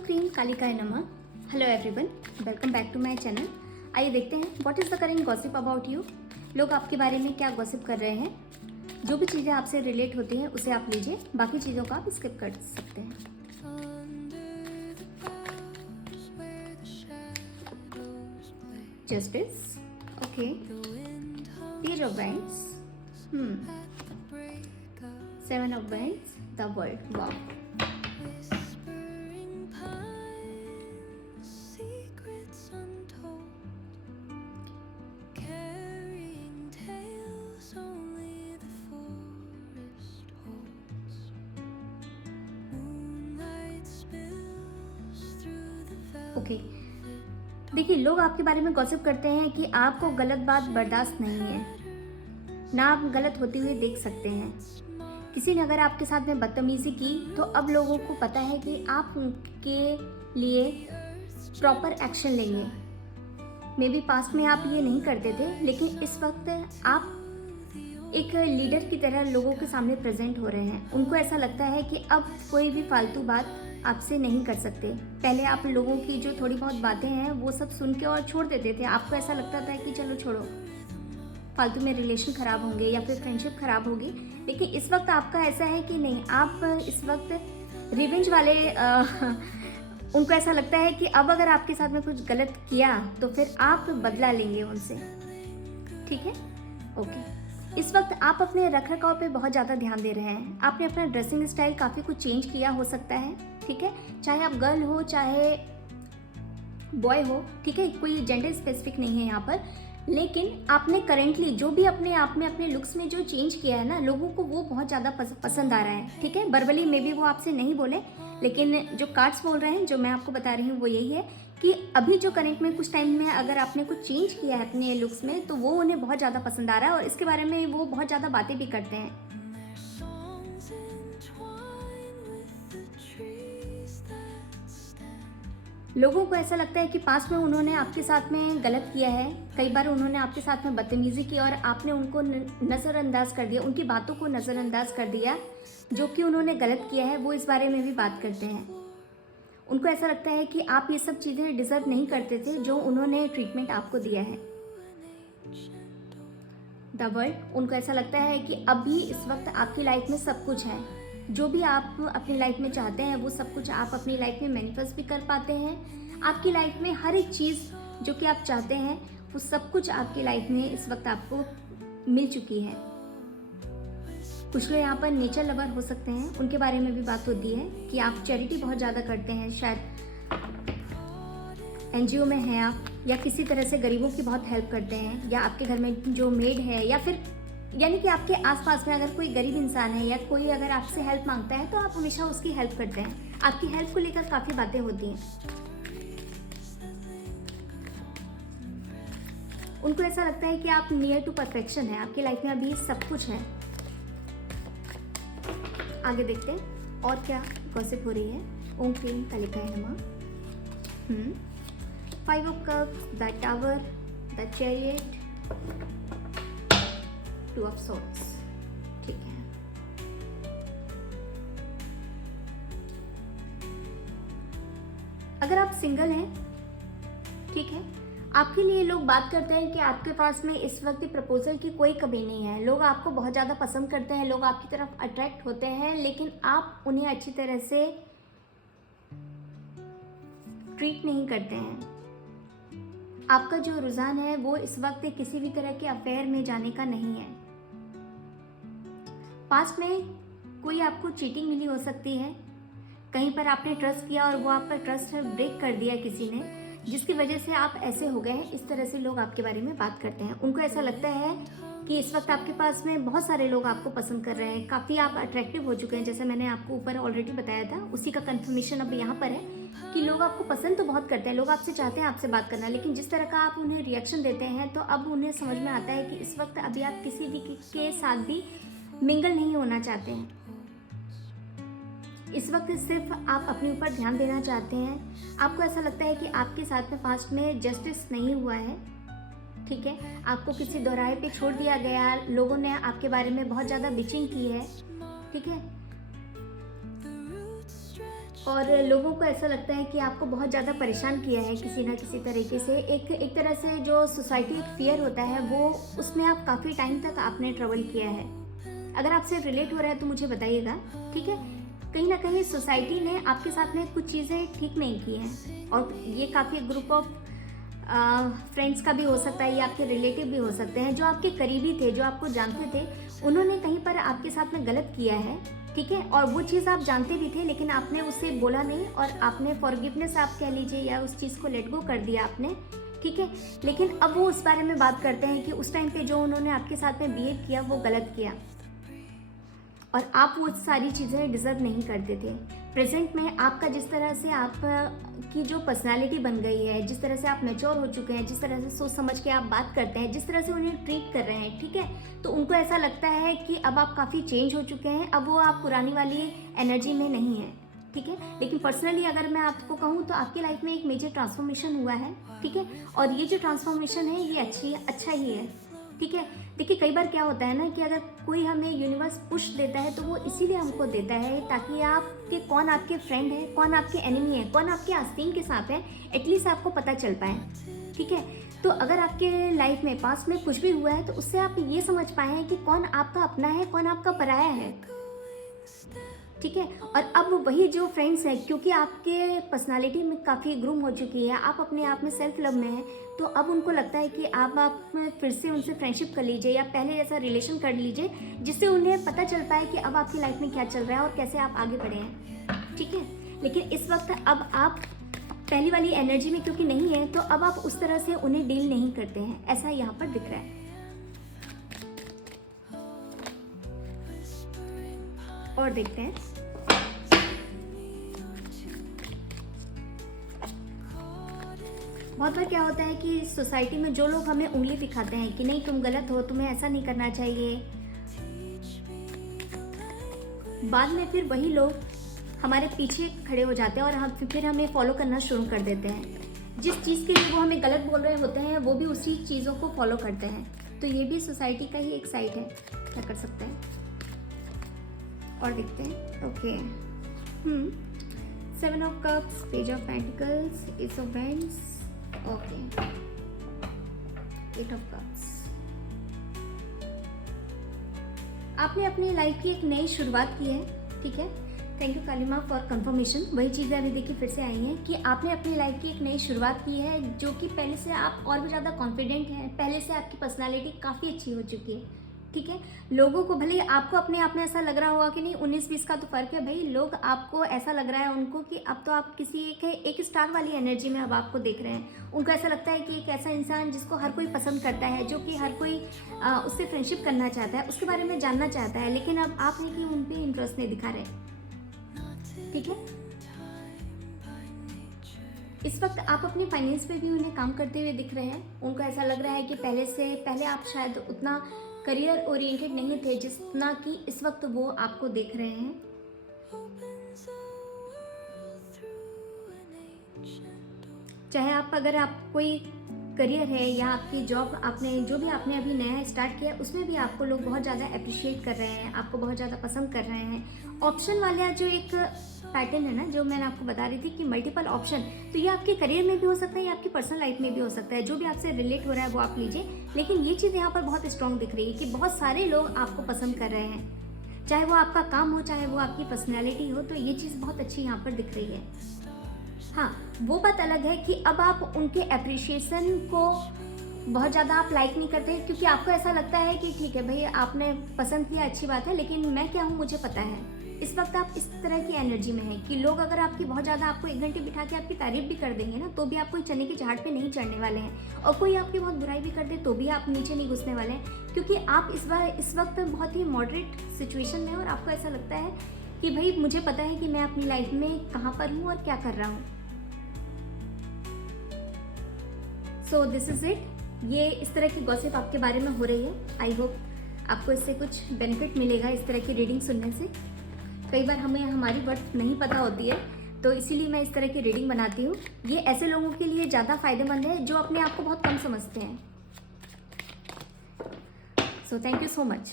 ओम क्रीम कालिकाय नमः। Hello everyone, welcome back to my channel. आइए देखते हैं what is the current gossip about you. लोग आपके बारे में क्या गॉसिप कर रहे हैं। जो भी चीज़ें आपसे रिलेट होती हैं उसे आप लीजिए, बाकी चीज़ों का आप स्किप कर सकते हैं। Justice, okay, page of wands, seven of wands, the world, wow. Okay, देखिए लोग आपके बारे में गॉसिप करते हैं कि आपको गलत बात बर्दाश्त नहीं है, ना आप गलत होते हुए देख सकते हैं। किसी ने अगर आपके साथ में बदतमीजी की तो अब लोगों को पता है कि आप उनके लिए प्रॉपर एक्शन लेंगे। मे बी पास्ट में आप ये नहीं करते थे, लेकिन इस वक्त आप एक लीडर की तरह लोगों के सामने प्रेजेंट हो रहे हैं। उनको ऐसा लगता है कि अब कोई भी फालतू बात आपसे नहीं कर सकते। पहले आप लोगों की जो थोड़ी बहुत बातें हैं वो सब सुन के और छोड़ देते थे। आपको ऐसा लगता था कि चलो छोड़ो, फालतू में रिलेशन ख़राब होंगे या फिर फ्रेंडशिप ख़राब होगी। लेकिन इस वक्त आपका ऐसा है कि नहीं, आप इस वक्त रिवेंज वाले उनको ऐसा लगता है कि अब अगर आपके साथ में कुछ गलत किया तो फिर आप बदला लेंगे उनसे। ठीक है, ओके। इस वक्त आप अपने रख रखाव पे बहुत ज़्यादा ध्यान दे रहे हैं। आपने अपना ड्रेसिंग स्टाइल काफ़ी कुछ चेंज किया हो सकता है। ठीक है, चाहे आप गर्ल हो चाहे बॉय हो, ठीक है, कोई जेंडर स्पेसिफिक नहीं है यहाँ पर। लेकिन आपने करेंटली जो भी अपने आप में अपने लुक्स में जो चेंज किया है ना, लोगों को वो बहुत ज़्यादा पसंद आ रहा है। ठीक है, वर्बली में भी वो आपसे नहीं बोले, लेकिन जो कार्ड्स बोल रहे हैं, जो मैं आपको बता रही हूँ वो यही है कि अभी जो करंट में कुछ टाइम में अगर आपने कुछ चेंज किया है अपने लुक्स में तो वो उन्हें बहुत ज़्यादा पसंद आ रहा है और इसके बारे में वो बहुत ज़्यादा बातें भी करते हैं। लोगों को ऐसा लगता है कि पास्ट में उन्होंने आपके साथ में गलत किया है। कई बार उन्होंने आपके साथ में बदतमीजी की और आपने उनको नज़रअंदाज कर दिया, उनकी बातों को नज़रअंदाज कर दिया। जो कि उन्होंने गलत किया है वो इस बारे में भी बात करते हैं। उनको ऐसा लगता है कि आप ये सब चीज़ें डिज़र्व नहीं करते थे जो उन्होंने ट्रीटमेंट आपको दिया है। द वर्ल्ड, उनको ऐसा लगता है कि अभी इस वक्त आपकी लाइफ में सब कुछ है। जो भी आप अपनी लाइफ में चाहते हैं वो सब कुछ आप अपनी लाइफ में मैनिफेस्ट भी कर पाते हैं। आपकी लाइफ में हर एक चीज़ जो कि आप चाहते हैं वो सब कुछ आपकी लाइफ में इस वक्त आपको मिल चुकी है। कुछ लोग यहाँ पर नेचर लवर हो सकते हैं, उनके बारे में भी बात होती है कि आप चैरिटी बहुत ज़्यादा करते हैं। शायद एनजीओ में हैं आप, या किसी तरह से गरीबों की बहुत हेल्प करते हैं, या आपके घर में जो मेड है, या फिर यानी कि आपके आसपास में अगर कोई गरीब इंसान है या कोई अगर आपसे हेल्प मांगता है तो आप हमेशा उसकी हेल्प करते हैं। आपकी हेल्प को लेकर काफ़ी बातें होती हैं। उनको ऐसा लगता है कि आप नियर टू परफेक्शन है, आपकी लाइफ में अभी सब कुछ है। आगे देखते हैं और क्या गॉसिप हो रही है। ओम क्रीम कालिकाय नमः। Five of cups, the tower, the chariot, two of swords. ठीक है, अगर आप सिंगल हैं, ठीक है, आपके लिए लोग बात करते हैं कि आपके पास में इस वक्त प्रपोजल की कोई कमी नहीं है। लोग आपको बहुत ज़्यादा पसंद करते हैं, लोग आपकी तरफ अट्रैक्ट होते हैं, लेकिन आप उन्हें अच्छी तरह से ट्रीट नहीं करते हैं। आपका जो रुझान है वो इस वक्त किसी भी तरह के अफेयर में जाने का नहीं है। पास्ट में कोई आपको चीटिंग मिली हो सकती है, कहीं पर आपने ट्रस्ट किया और वो आपका ट्रस्ट ब्रेक कर दिया किसी ने, जिसकी वजह से आप ऐसे हो गए हैं। इस तरह से लोग आपके बारे में बात करते हैं। उनको ऐसा लगता है कि इस वक्त आपके पास में बहुत सारे लोग आपको पसंद कर रहे हैं, काफ़ी आप अट्रैक्टिव हो चुके हैं। जैसे मैंने आपको ऊपर ऑलरेडी बताया था, उसी का कंफर्मेशन अब यहाँ पर है कि लोग आपको पसंद तो बहुत करते हैं, लोग आपसे चाहते हैं आपसे बात करना, लेकिन जिस तरह का आप उन्हें रिएक्शन देते हैं तो अब उन्हें समझ में आता है कि इस वक्त अभी आप किसी भी के साथ भी मिंगल नहीं होना चाहते हैं। इस वक्त सिर्फ आप अपने ऊपर ध्यान देना चाहते हैं। आपको ऐसा लगता है कि आपके साथ में पास्ट में जस्टिस नहीं हुआ है। ठीक है, आपको किसी दोराहे पे छोड़ दिया गया, लोगों ने आपके बारे में बहुत ज़्यादा बिचिंग की है। ठीक है, और लोगों को ऐसा लगता है कि आपको बहुत ज़्यादा परेशान किया है किसी ना किसी तरीके से। एक तरह से जो सोसाइटी एक फ़ियर होता है वो, उसमें आप काफ़ी टाइम तक आपने ट्रैवल किया है। अगर आपसे रिलेट हो रहा है तो मुझे बताइएगा, ठीक है। कहीं ना कहीं सोसाइटी ने आपके साथ में कुछ चीज़ें ठीक नहीं की हैं, और ये काफ़ी ग्रुप ऑफ फ्रेंड्स का भी हो सकता है या आपके रिलेटिव भी हो सकते हैं, जो आपके करीबी थे, जो आपको जानते थे, उन्होंने कहीं पर आपके साथ में गलत किया है, ठीक है। और वो चीज़ आप जानते भी थे, लेकिन आपने उससे बोला नहीं और आपने फॉरगिवनेस आप कह लीजिए या उस चीज़ को लेट गो कर दिया आपने, ठीक है। लेकिन अब वो उस बारे में बात करते हैं कि उस टाइम पे जो उन्होंने आपके साथ में बिहेव किया वो गलत किया, और आप वो सारी चीज़ें डिज़र्व नहीं करते थे। प्रेजेंट में आपका जिस तरह से आप की जो पर्सनालिटी बन गई है, जिस तरह से आप मैच्योर हो चुके हैं, जिस तरह से सोच समझ के आप बात करते हैं, जिस तरह से उन्हें ट्रीट कर रहे हैं, ठीक है, तो उनको ऐसा लगता है कि अब आप काफ़ी चेंज हो चुके हैं, अब वो आप पुरानी वाली एनर्जी में नहीं है, ठीक है। लेकिन पर्सनली अगर मैं आपको कहूँ तो आपकी लाइफ में एक मेजर ट्रांसफॉर्मेशन हुआ है, ठीक है। और ये जो ट्रांसफॉर्मेशन है ये अच्छा ही है, ठीक है। देखिए कई बार क्या होता है ना कि अगर कोई हमें यूनिवर्स पुश देता है तो वो इसीलिए हमको देता है ताकि आपके कौन आपके फ्रेंड है, कौन आपके एनिमी है, कौन आपके आस्तीन के साथ है, एटलीस्ट आपको पता चल पाए, ठीक है। तो अगर आपके लाइफ में पास्ट में कुछ भी हुआ है तो उससे आप ये समझ पाए हैं कि कौन आपका अपना है, कौन आपका पराया है, ठीक है। और अब वही जो फ्रेंड्स हैं, क्योंकि आपके पर्सनालिटी में काफ़ी ग्रूम हो चुकी है, आप अपने आप में सेल्फ लव में हैं, तो अब उनको लगता है कि आप फिर से उनसे फ्रेंडशिप कर लीजिए या पहले जैसा रिलेशन कर लीजिए, जिससे उन्हें पता चल पाए कि अब आपकी लाइफ में क्या चल रहा है और कैसे आप आगे बढ़े हैं, ठीक है। लेकिन इस वक्त अब आप पहली वाली एनर्जी में क्योंकि नहीं है, तो अब आप उस तरह से उन्हें डील नहीं करते हैं, ऐसा यहाँ पर दिख रहा है। और देखते हैं बहुत बार क्या होता है कि सोसाइटी में जो लोग हमें उंगली दिखाते हैं कि नहीं तुम गलत हो, तुम्हें ऐसा नहीं करना चाहिए, बाद में फिर वही लोग हमारे पीछे खड़े हो जाते हैं और फिर हमें फॉलो करना शुरू कर देते हैं। जिस चीज़ के लिए वो हमें गलत बोल रहे होते हैं वो भी उसी चीज़ों को फॉलो करते हैं। तो ये भी सोसाइटी का ही एक साइड है, क्या कर सकते हैं। और देखते हैं, okay, 7 of cups, page of pentacles, S of vends, okay, 8 of cups. आपने अपनी लाइफ की एक नई शुरुआत की है, ठीक है। थैंक यू काली माँ फॉर कंफर्मेशन। वही चीज़ें अभी देखिए फिर से आई हैं कि आपने अपनी लाइफ की एक नई शुरुआत की है, जो कि पहले से आप और भी ज़्यादा कॉन्फिडेंट हैं, पहले से आपकी पर्सनालिटी काफ़ी अच्छी हो चुकी है, ठीक है। लोगों को भले आपको अपने आप में ऐसा लग रहा होगा कि नहीं 19-20 का तो फ़र्क है भाई, लोग आपको ऐसा लग रहा है उनको कि अब तो आप किसी एक स्टार वाली एनर्जी में अब आपको देख रहे हैं। उनको ऐसा लगता है कि एक ऐसा इंसान जिसको हर कोई पसंद करता है, जो कि हर कोई उससे फ्रेंडशिप करना चाहता है, उसके बारे में जानना चाहता है, लेकिन अब आप है कि उन पर इंटरेस्ट नहीं दिखा रहे, ठीक है। इस वक्त आप अपने फाइनेंस पे भी उन्हें काम करते हुए दिख रहे हैं। उनको ऐसा लग रहा है कि पहले आप शायद उतना करियर ओरिएंटेड नहीं थे जितना कि इस वक्त वो आपको देख रहे हैं। चाहे अगर आप कोई करियर है या आपकी जॉब, आपने जो भी आपने अभी नया स्टार्ट किया उसमें भी आपको लोग बहुत ज़्यादा अप्रिशिएट कर रहे हैं, आपको बहुत ज़्यादा पसंद कर रहे हैं। ऑप्शन वाला जो एक पैटर्न है ना, जो मैंने आपको बता रही थी कि मल्टीपल ऑप्शन, तो ये आपके करियर में भी हो सकता है या आपकी पर्सनल लाइफ में भी हो सकता है। जो भी आपसे रिलेट हो रहा है वो आप लीजिए, लेकिन ये चीज़ यहाँ पर बहुत स्ट्रॉन्ग दिख रही है कि बहुत सारे लोग आपको पसंद कर रहे हैं, चाहे वो आपका काम हो, चाहे वो आपकी पर्सनैलिटी हो। तो ये चीज़ बहुत अच्छी यहाँ पर दिख रही है। हाँ, वो बात अलग है कि अब आप उनके अप्रिशिएशन को बहुत ज़्यादा आप लाइक नहीं करते, क्योंकि आपको ऐसा लगता है कि ठीक है भाई, आपने पसंद किया, अच्छी बात है, लेकिन मैं क्या हूँ मुझे पता है। इस वक्त आप इस तरह की एनर्जी में हैं कि लोग अगर आपकी बहुत ज़्यादा आपको 1 घंटे बिठा के आपकी तारीफ भी कर देंगे ना, तो भी आप कोई चने के झाड़ पे नहीं चढ़ने वाले हैं, और कोई आपकी बहुत बुराई भी कर दे तो भी आप नीचे नहीं घुसने वाले हैं, क्योंकि आप इस वक्त बहुत ही मॉडरेट सिचुएशन में हैं और आपको ऐसा लगता है कि भाई मुझे पता है कि मैं अपनी लाइफ में कहाँ पर हूँ और क्या कर रहा हूँ। So this is it. ये इस तरह की गॉसिप आपके बारे में हो रही है। आई होप आपको इससे कुछ बेनिफिट मिलेगा इस तरह की रीडिंग सुनने से। कई बार हमें हमारी वर्थ नहीं पता होती है, तो इसीलिए मैं इस तरह की रीडिंग बनाती हूँ। ये ऐसे लोगों के लिए ज़्यादा फायदेमंद है जो अपने आप को बहुत कम समझते हैं। So thank you so much.